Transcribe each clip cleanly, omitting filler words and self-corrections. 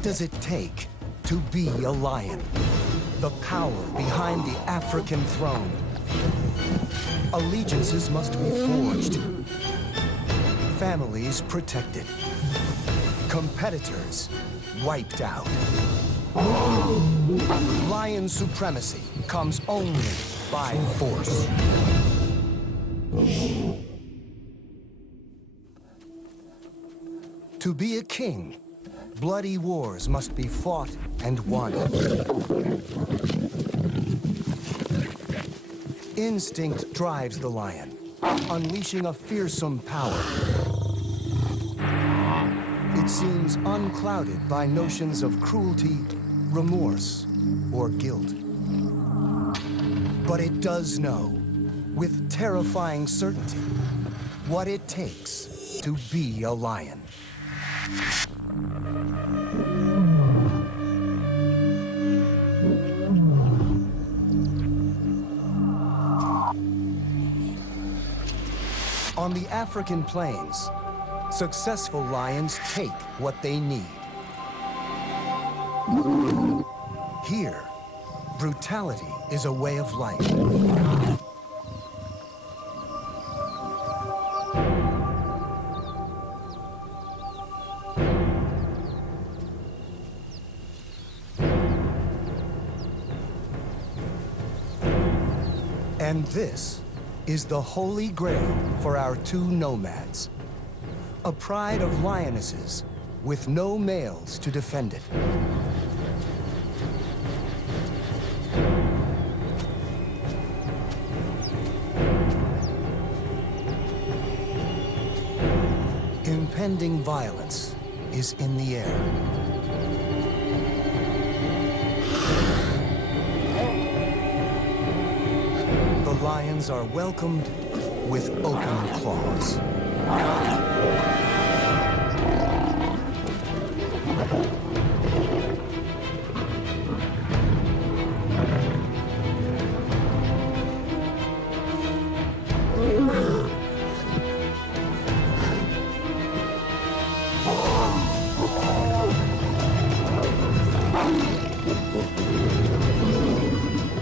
What does it take to be a lion? The power behind the African throne. Allegiances must be forged. Families protected. Competitors wiped out. Lion supremacy comes only by force. To be a king, bloody wars must be fought and won. Instinct drives the lion, unleashing a fearsome power. It seems unclouded by notions of cruelty, remorse, or guilt. But it does know, with terrifying certainty, what it takes to be a lion. On the African plains, successful lions take what they need. Here, brutality is a way of life. And this is the holy grail for our two nomads. A pride of lionesses with no males to defend it. Impending violence is in the air. The lions are welcomed with open claws.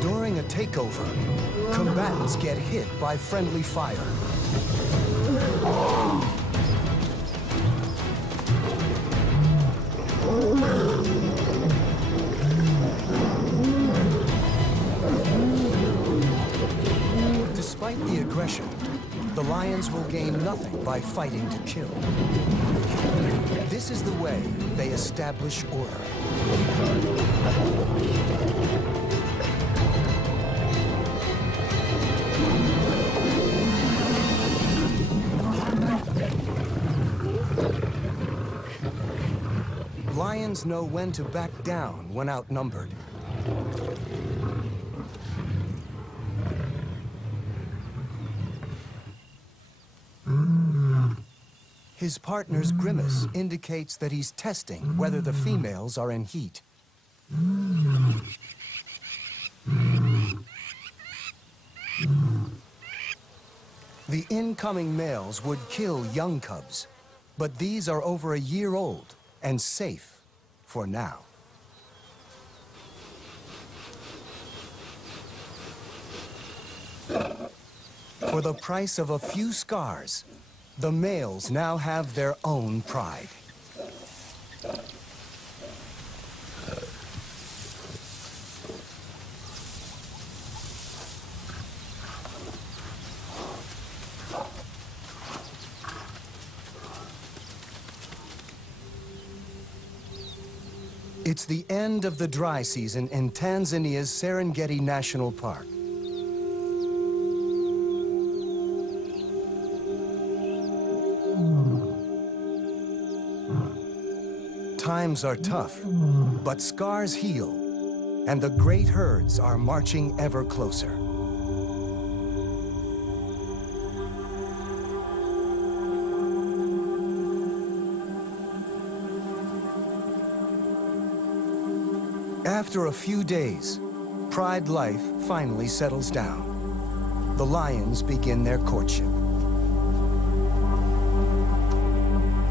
During a takeover, combatants get hit by friendly fire. Despite the aggression, the lions will gain nothing by fighting to kill. This is the way they establish order. Lions know when to back down when outnumbered. His partner's grimace indicates that he's testing whether the females are in heat. The incoming males would kill young cubs, but these are over a year old and safe for now. For the price of a few scars, the males now have their own pride. It's the end of the dry season in Tanzania's Serengeti National Park. Times are tough, but scars heal, and the great herds are marching ever closer. After a few days, pride life finally settles down. The lions begin their courtship.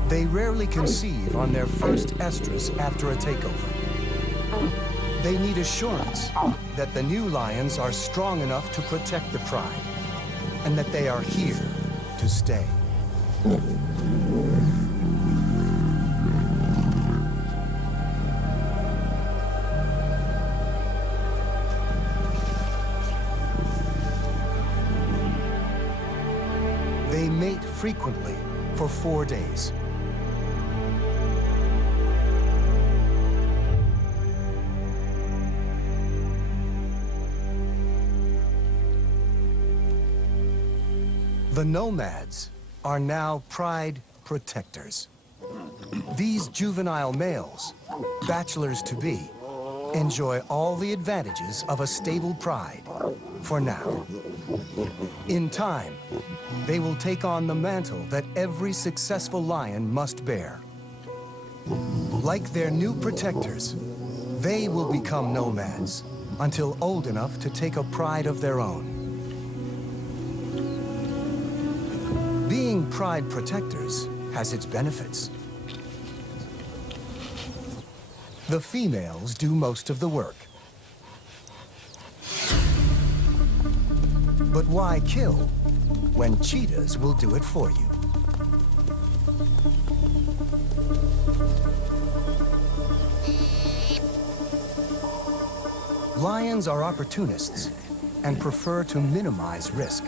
They rarely conceive on their first estrus after a takeover. They need assurance that the new lions are strong enough to protect the pride, and that they are here to stay. They mate frequently for 4 days. The nomads are now pride protectors. These juvenile males, bachelors-to-be, enjoy all the advantages of a stable pride, for now. In time, they will take on the mantle that every successful lion must bear. Like their new protectors, they will become nomads until old enough to take a pride of their own. Being pride protectors has its benefits. The females do most of the work. But why kill when cheetahs will do it for you? Lions are opportunists and prefer to minimize risk.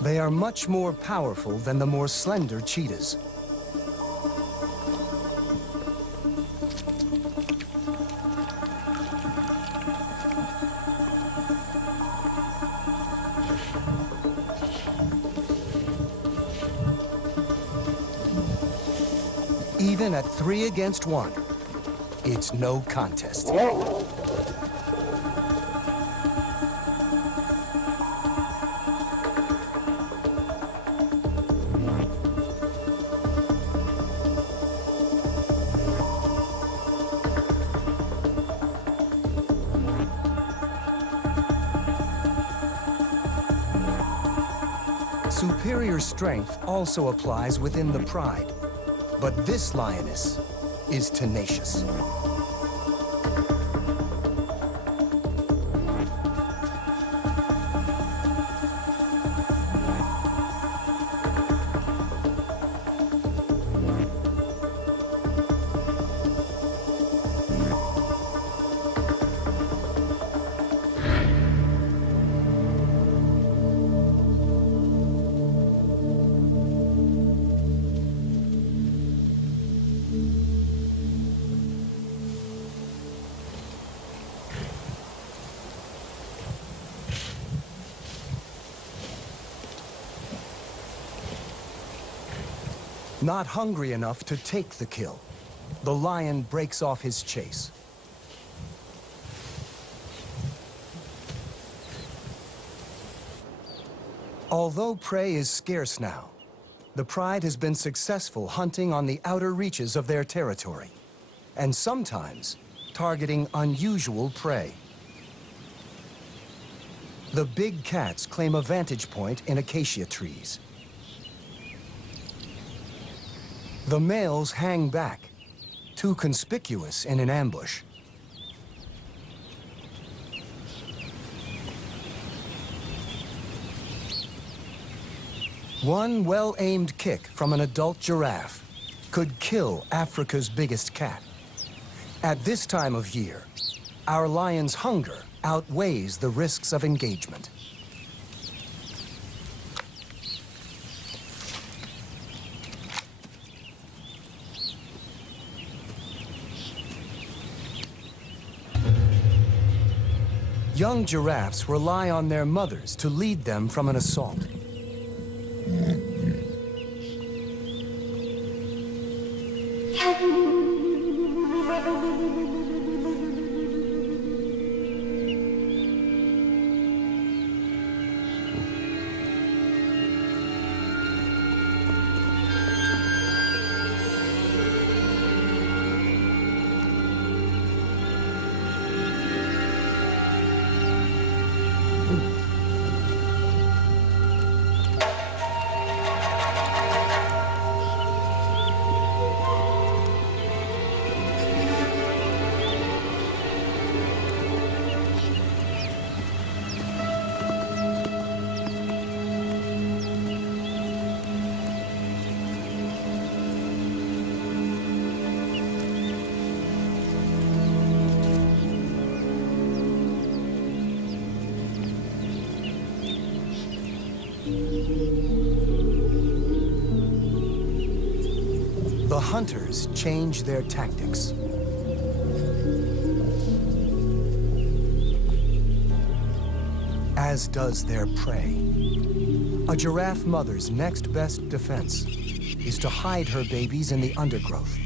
They are much more powerful than the more slender cheetahs. Even at 3 against 1, it's no contest. Superior strength also applies within the pride, but this lioness is tenacious. Not hungry enough to take the kill, the lion breaks off his chase. Although prey is scarce now, the pride has been successful hunting on the outer reaches of their territory, and sometimes targeting unusual prey. The big cats claim a vantage point in acacia trees. The males hang back, too conspicuous in an ambush. One well-aimed kick from an adult giraffe could kill Africa's biggest cat. At this time of year, our lion's hunger outweighs the risks of engagement. Young giraffes rely on their mothers to lead them from an assault. The hunters change their tactics. As does their prey. A giraffe mother's next best defense is to hide her babies in the undergrowth.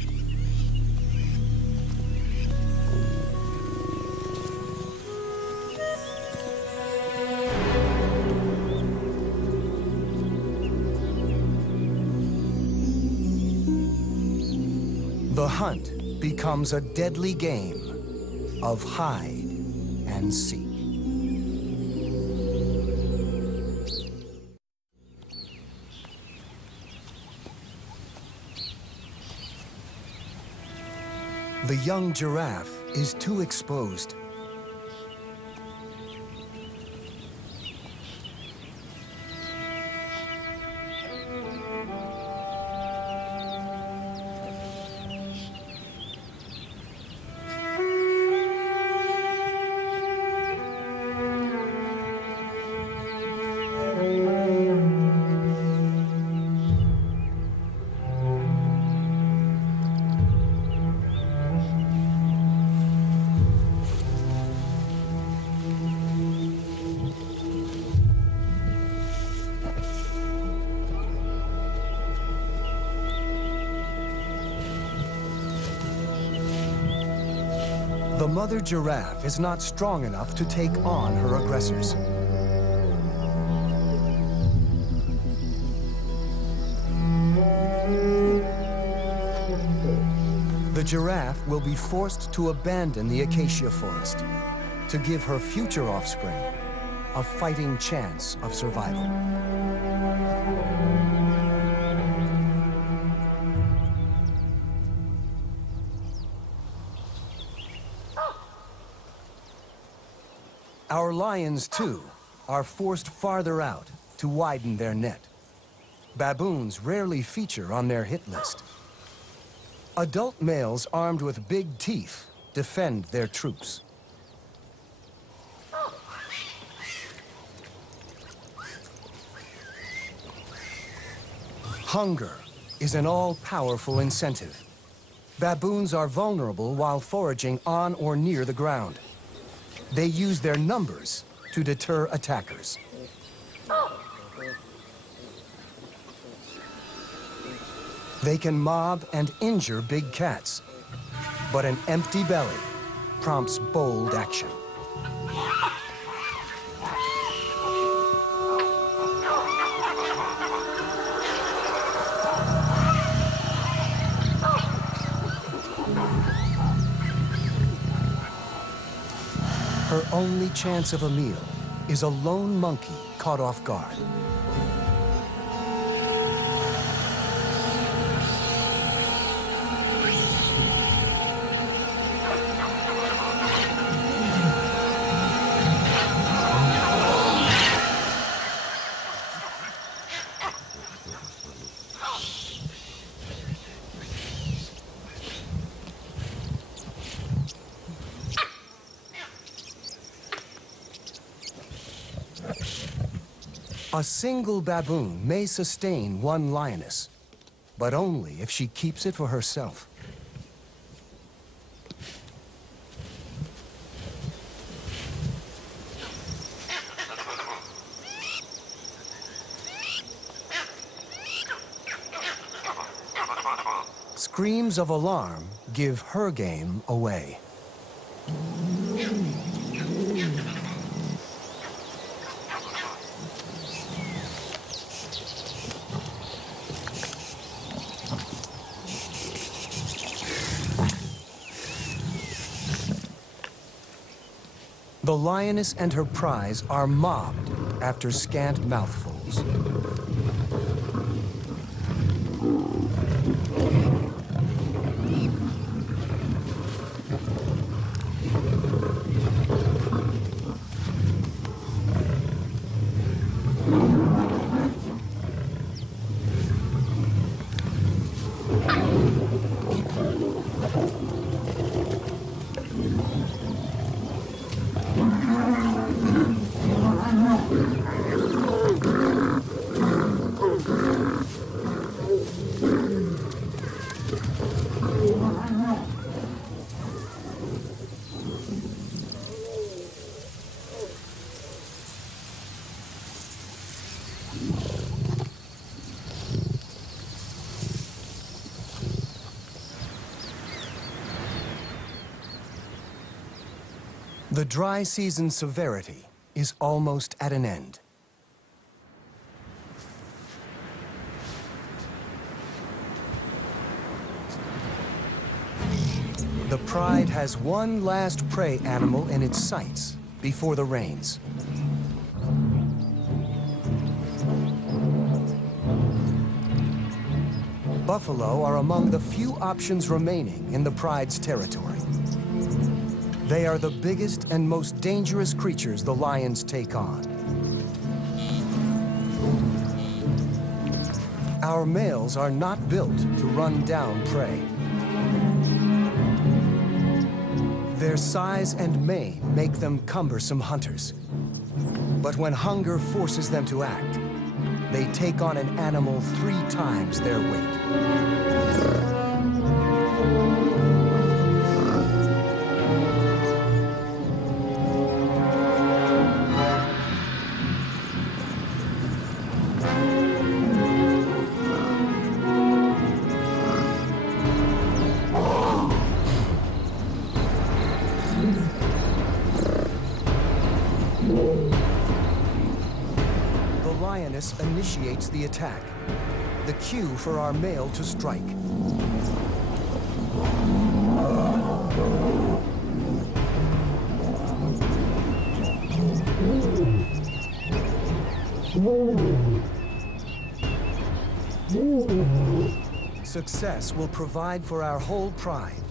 The hunt becomes a deadly game of hide and seek. The young giraffe is too exposed. The mother giraffe is not strong enough to take on her aggressors. The giraffe will be forced to abandon the acacia forest to give her future offspring a fighting chance of survival. Our lions, too, are forced farther out to widen their net. Baboons rarely feature on their hit list. Adult males armed with big teeth defend their troops. Hunger is an all-powerful incentive. Baboons are vulnerable while foraging on or near the ground. They use their numbers to deter attackers. They can mob and injure big cats, but an empty belly prompts bold action. Her only chance of a meal is a lone monkey caught off guard. A single baboon may sustain one lioness, but only if she keeps it for herself. Screams of alarm give her game away. The lioness and her prize are mobbed after scant mouthfuls. The dry season severity is almost at an end. The Pride has one last prey animal in its sights before the rains. Buffalo are among the few options remaining in the Pride's territory. They are the biggest and most dangerous creatures the lions take on. Our males are not built to run down prey. Their size and mane make them cumbersome hunters. But when hunger forces them to act, they take on an animal 3 times their weight. Initiates the attack, the cue for our male to strike. Success will provide for our whole pride,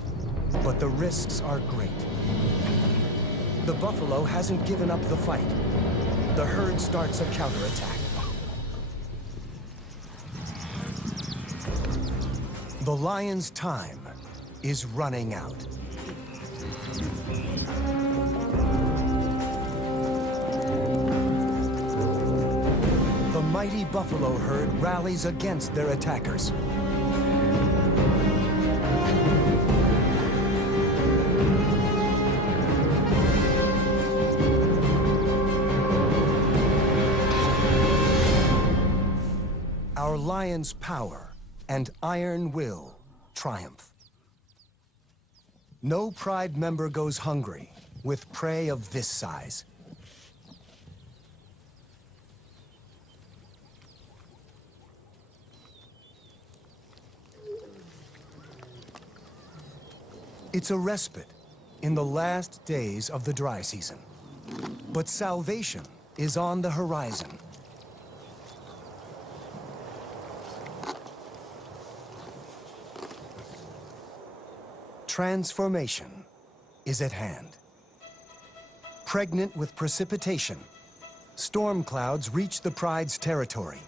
but the risks are great. The buffalo hasn't given up the fight. The herd starts a counterattack. The lion's time is running out. The mighty buffalo herd rallies against their attackers. Our lion's power and iron will triumph. No Pride member goes hungry with prey of this size. It's a respite in the last days of the dry season. But salvation is on the horizon. Transformation is at hand. Pregnant with precipitation, storm clouds reach the Pride's territory.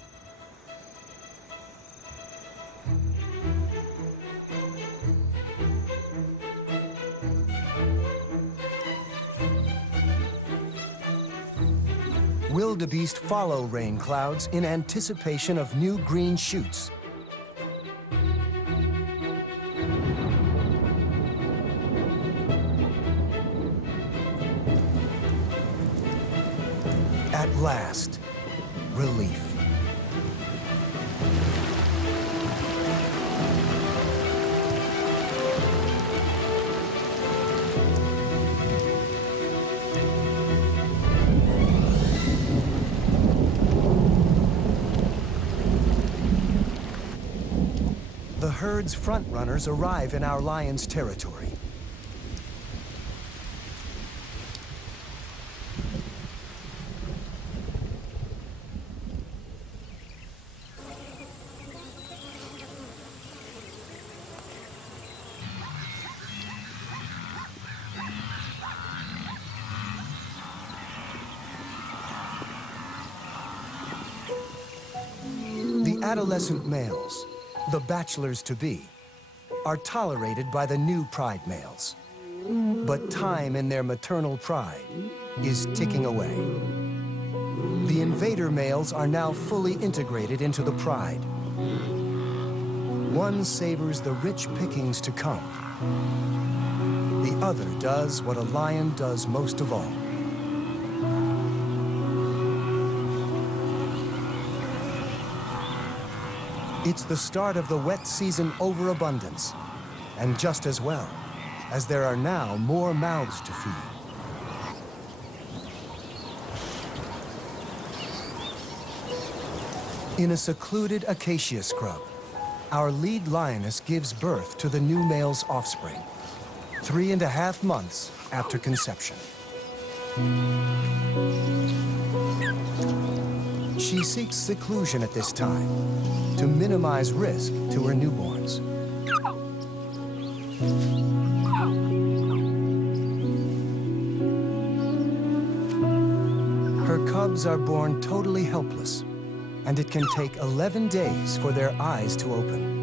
Wildebeest follow rain clouds in anticipation of new green shoots. At last, relief. The herd's front runners arrive in our lion's territory. The adolescent males, the bachelors-to-be, are tolerated by the new Pride males. But time in their maternal pride is ticking away. The invader males are now fully integrated into the Pride. One savors the rich pickings to come. The other does what a lion does most of all. It's the start of the wet season overabundance, and just as well, as there are now more mouths to feed. In a secluded acacia scrub, our lead lioness gives birth to the new male's offspring, 3.5 months after conception. She seeks seclusion at this time to minimize risk to her newborns. Her cubs are born totally helpless, and it can take 11 days for their eyes to open.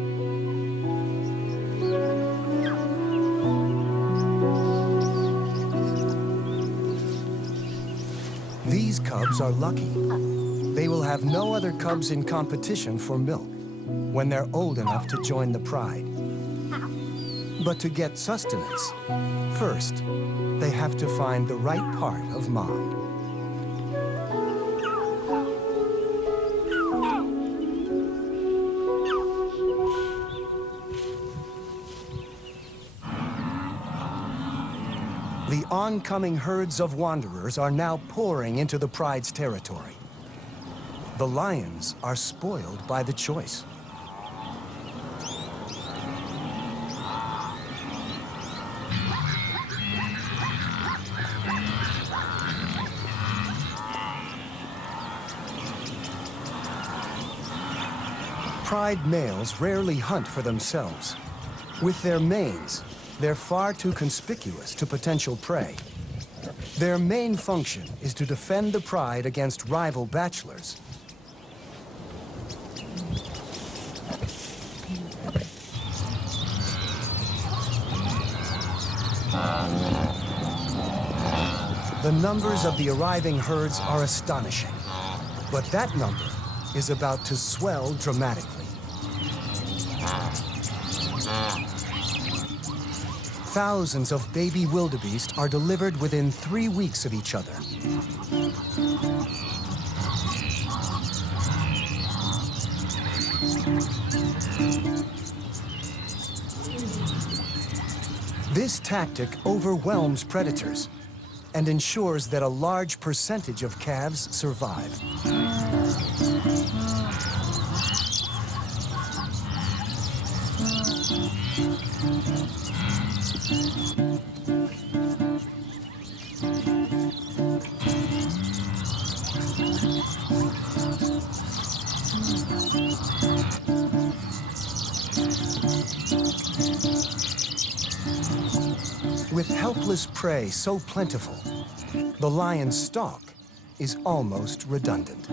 These cubs are lucky. They will have no other cubs in competition for milk when they're old enough to join the pride. But to get sustenance, first, they have to find the right part of mom. The oncoming herds of wanderers are now pouring into the pride's territory. The lions are spoiled by the choice. Pride males rarely hunt for themselves. With their manes, they're far too conspicuous to potential prey. Their main function is to defend the pride against rival bachelors. The numbers of the arriving herds are astonishing, but that number is about to swell dramatically. Thousands of baby wildebeest are delivered within 3 weeks of each other. This tactic overwhelms predators and ensures that a large percentage of calves survive. With helpless prey so plentiful, the lion's stalk is almost redundant.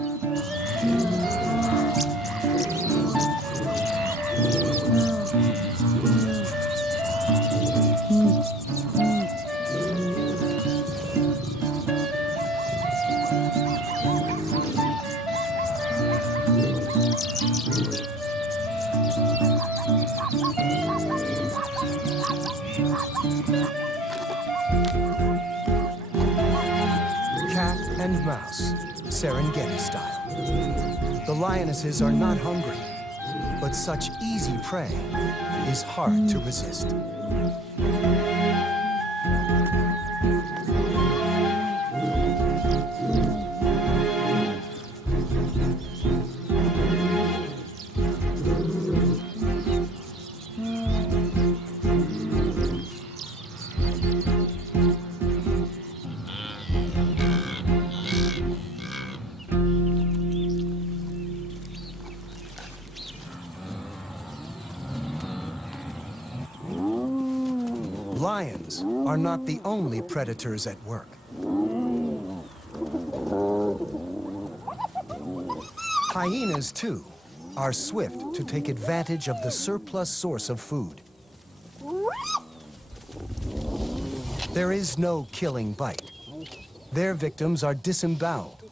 Cat and mouse, Serengeti style. The lionesses are not hungry, but such easy prey is hard to resist. Lions are not the only predators at work. Hyenas, too, are swift to take advantage of the surplus source of food. There is no killing bite. Their victims are disemboweled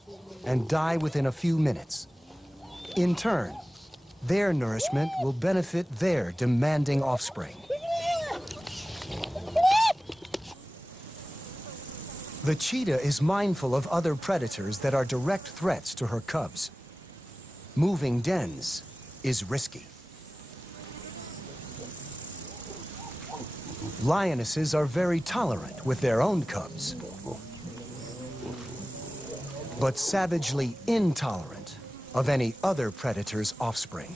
and die within a few minutes. In turn, their nourishment will benefit their demanding offspring. The cheetah is mindful of other predators that are direct threats to her cubs. Moving dens is risky. Lionesses are very tolerant with their own cubs, but savagely intolerant of any other predator's offspring.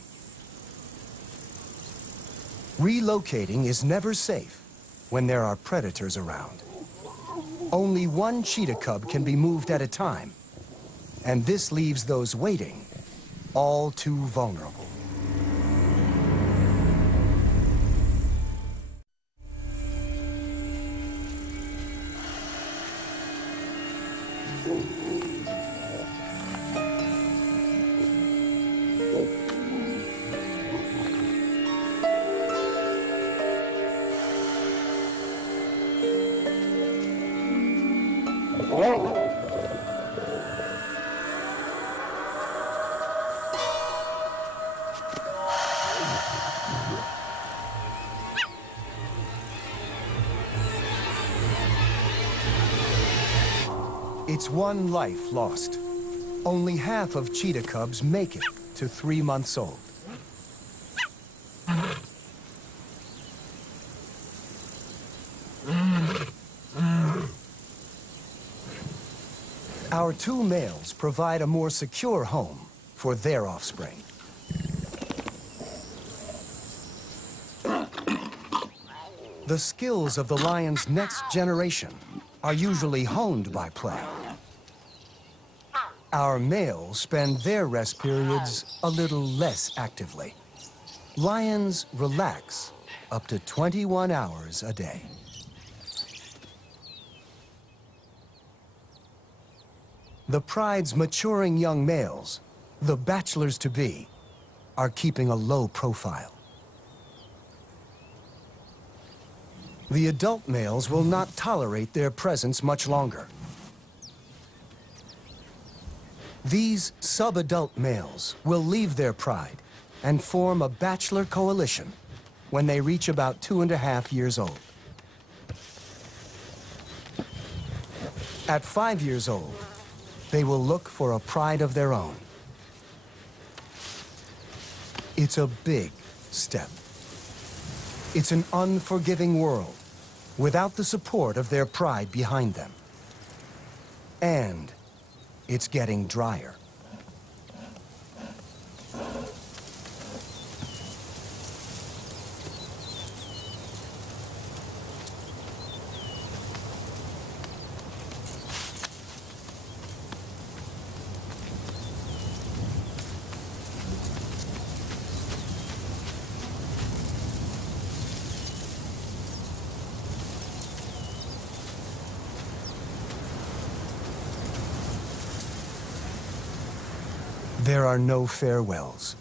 Relocating is never safe when there are predators around. Only one cheetah cub can be moved at a time, and this leaves those waiting all too vulnerable. It's one life lost. Only half of cheetah cubs make it to 3 months old. Our 2 males provide a more secure home for their offspring. The skills of the lion's next generation are usually honed by play. Our males spend their rest periods a little less actively. Lions relax up to 21 hours a day. The pride's maturing young males, the bachelors-to-be, are keeping a low profile. The adult males will not tolerate their presence much longer. These sub-adult males will leave their pride and form a bachelor coalition when they reach about 2.5 years old. At 5 years old, they will look for a pride of their own. It's a big step. It's an unforgiving world without the support of their pride behind them. And it's getting drier. There are no farewells.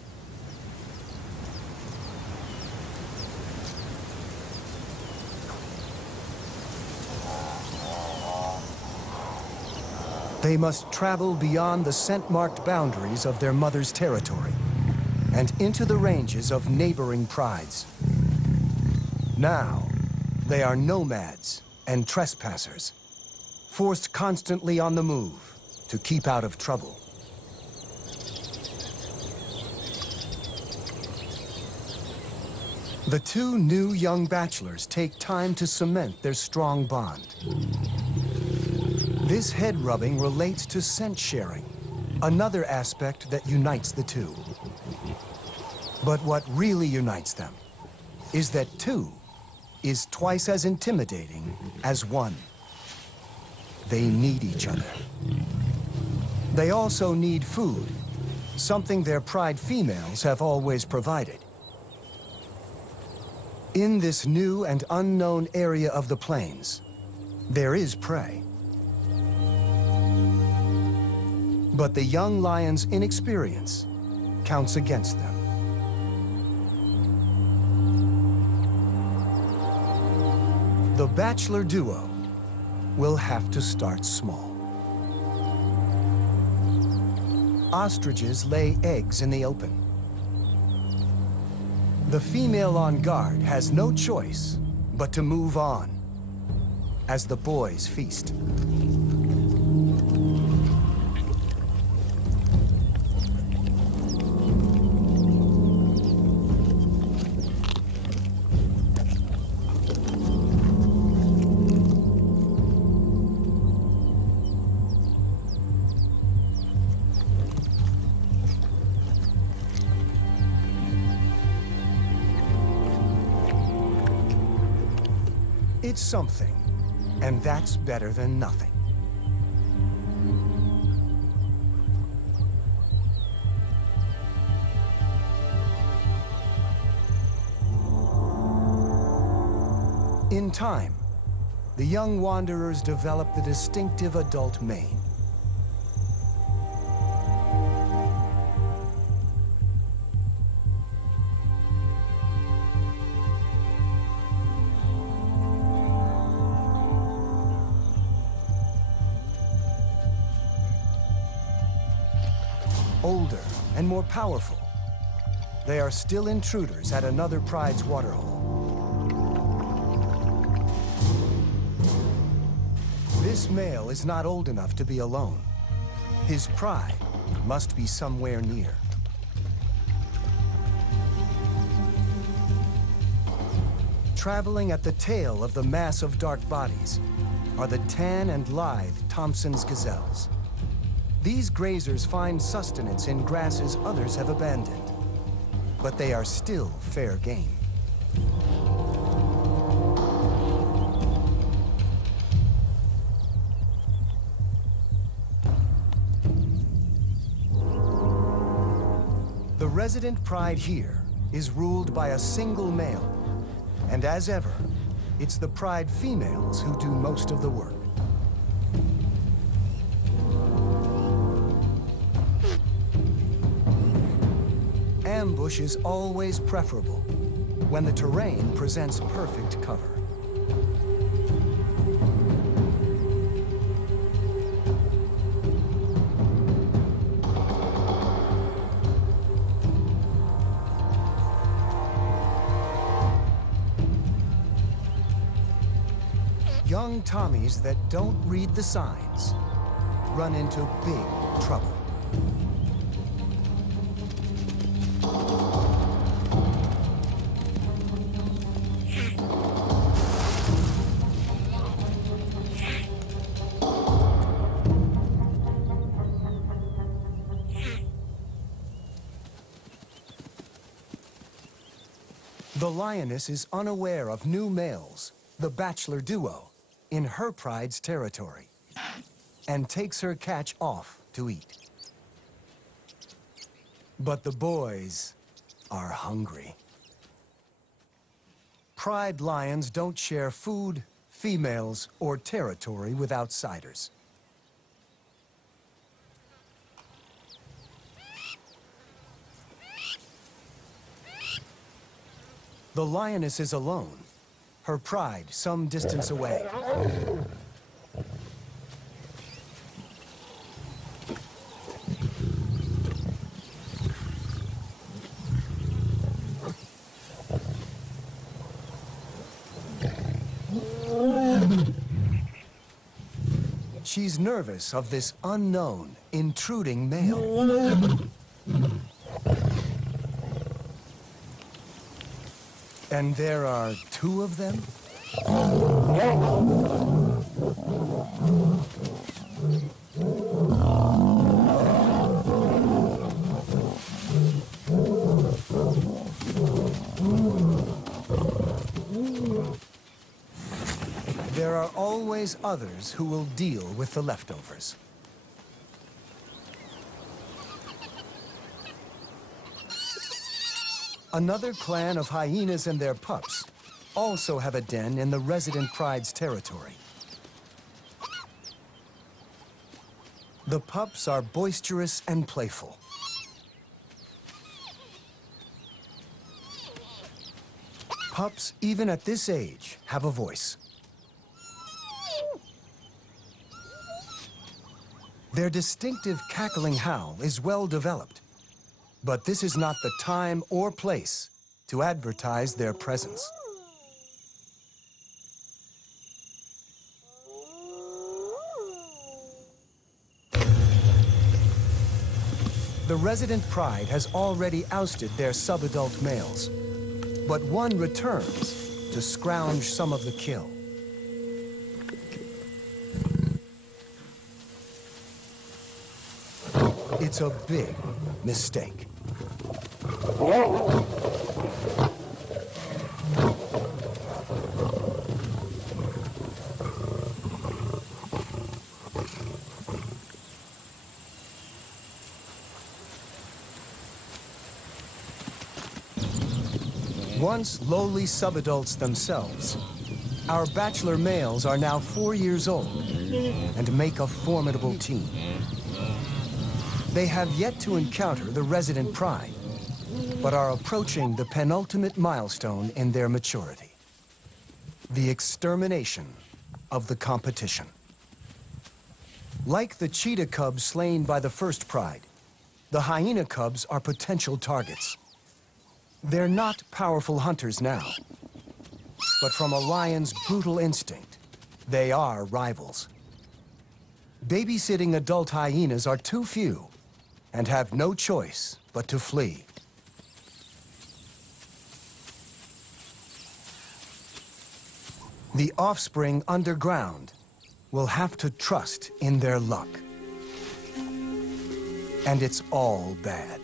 They must travel beyond the scent-marked boundaries of their mother's territory and into the ranges of neighboring prides. Now, they are nomads and trespassers, forced constantly on the move to keep out of trouble. The 2 new young bachelors take time to cement their strong bond. This head rubbing relates to scent sharing, another aspect that unites the 2. But what really unites them is that 2 is twice as intimidating as 1. They need each other. They also need food, something their pride females have always provided. In this new and unknown area of the plains, there is prey. But the young lion's inexperience counts against them. The bachelor duo will have to start small. Ostriches lay eggs in the open. The female on guard has no choice but to move on as the boys feast. It's something, and that's better than nothing. In time, the young wanderers develop the distinctive adult mane. Older and more powerful, they are still intruders at another pride's waterhole. This male is not old enough to be alone. His pride must be somewhere near. Traveling at the tail of the mass of dark bodies are the tan and lithe Thompson's gazelles. These grazers find sustenance in grasses others have abandoned, but they are still fair game. The resident pride here is ruled by a single male, and as ever, it's the pride females who do most of the work. Ambush is always preferable when the terrain presents perfect cover. Young Tommies that don't read the signs run into big trouble. The lioness is unaware of new males, the bachelor duo, in her pride's territory, and takes her catch off to eat. But the boys are hungry. Pride lions don't share food, females, or territory with outsiders. The lioness is alone, her pride some distance away. She's nervous of this unknown, intruding male. And there are two of them? There are always others who will deal with the leftovers. Another clan of hyenas and their pups also have a den in the resident pride's territory. The pups are boisterous and playful. Pups, even at this age, have a voice. Their distinctive cackling howl is well developed, but this is not the time or place to advertise their presence. The resident pride has already ousted their subadult males, but one returns to scrounge some of the kill. It's a big mistake. Once lowly subadults themselves, our bachelor males are now 4 years old and make a formidable team. They have yet to encounter the resident pride, but are approaching the penultimate milestone in their maturity: the extermination of the competition. Like the cheetah cubs slain by the first pride, the hyena cubs are potential targets. They're not powerful hunters now, but from a lion's brutal instinct, they are rivals. Babysitting adult hyenas are too few and have no choice but to flee. The offspring underground will have to trust in their luck. And it's all bad.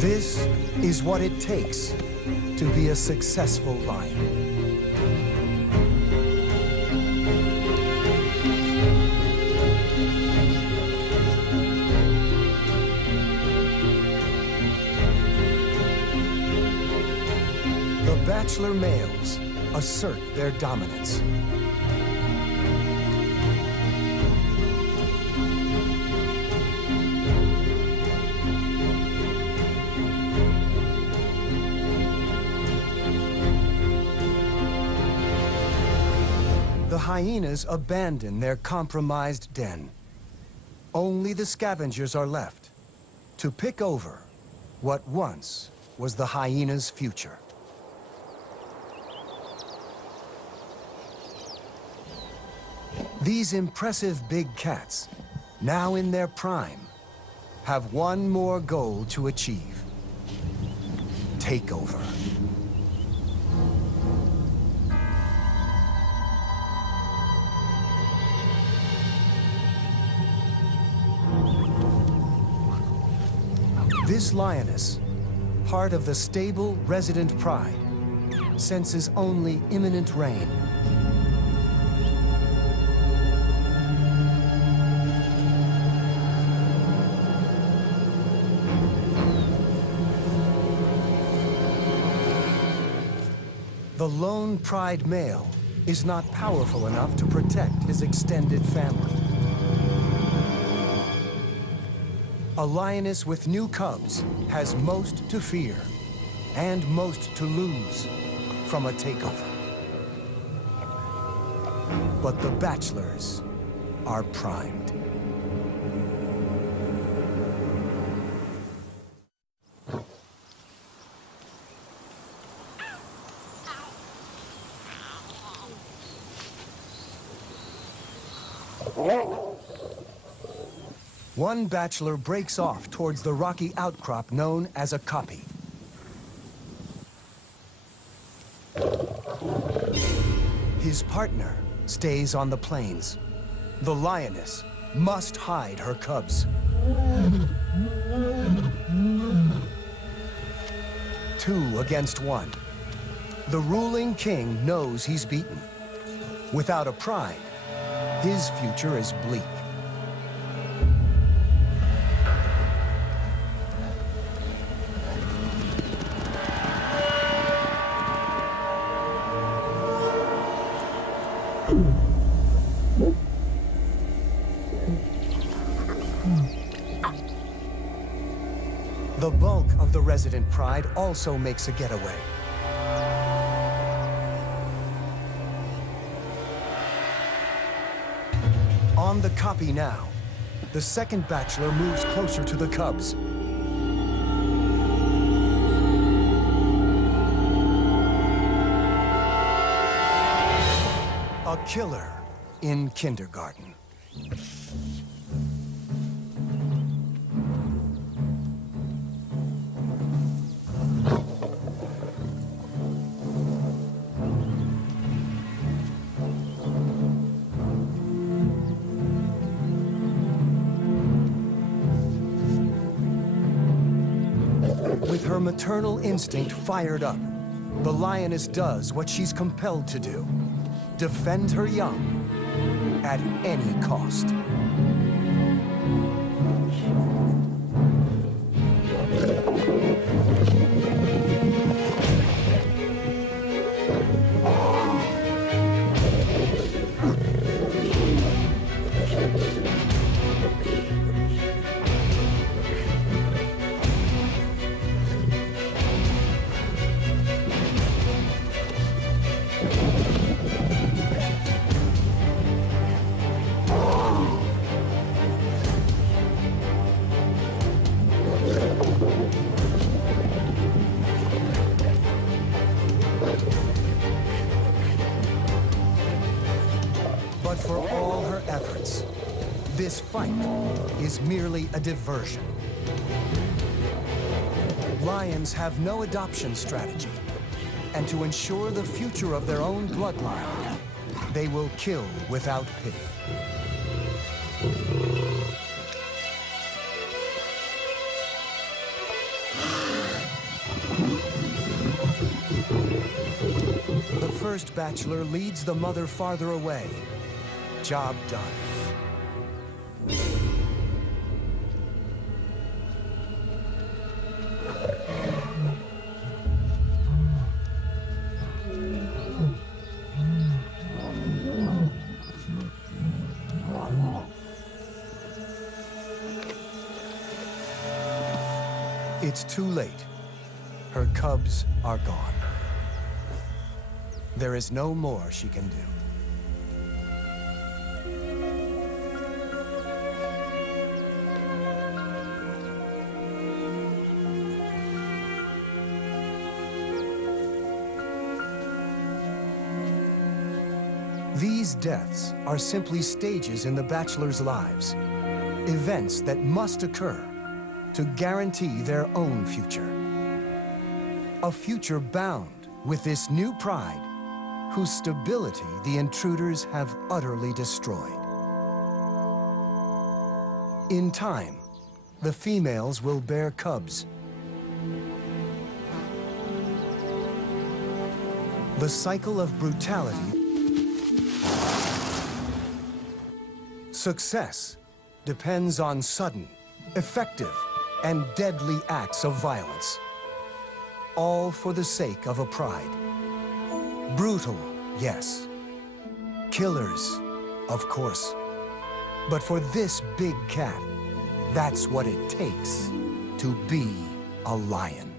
This is what it takes to be a successful lion. The bachelor males assert their dominance. The hyenas abandon their compromised den. Only the scavengers are left to pick over what once was the hyena's future. These impressive big cats, now in their prime, have one more goal to achieve: takeover. This lioness, part of the stable resident pride, senses only imminent rain. The lone pride male is not powerful enough to protect his extended family. A lioness with new cubs has most to fear and most to lose from a takeover. But the bachelors are primed. One bachelor breaks off towards the rocky outcrop known as a kopje. His partner stays on the plains. The lioness must hide her cubs. 2 against 1. The ruling king knows he's beaten. Without a pride, his future is bleak. The bulk of the resident pride also makes a getaway. On the kopje now, the second bachelor moves closer to the cubs. A killer in kindergarten. maternal instinct fired up, the lioness does what she's compelled to do: defend her young at any cost. But for all her efforts, this fight is merely a diversion. Lions have no adoption strategy, and to ensure the future of their own bloodline, they will kill without pity. The first bachelor leads the mother farther away. Job done. It's too late. Her cubs are gone. There is no more she can do. These deaths are simply stages in the bachelors' lives, events that must occur to guarantee their own future. A future bound with this new pride, whose stability the intruders have utterly destroyed. In time, the females will bear cubs. The cycle of brutality. Success depends on sudden, effective, and deadly acts of violence. All for the sake of a pride. Brutal, yes. Killers, of course. But for this big cat, that's what it takes to be a lion.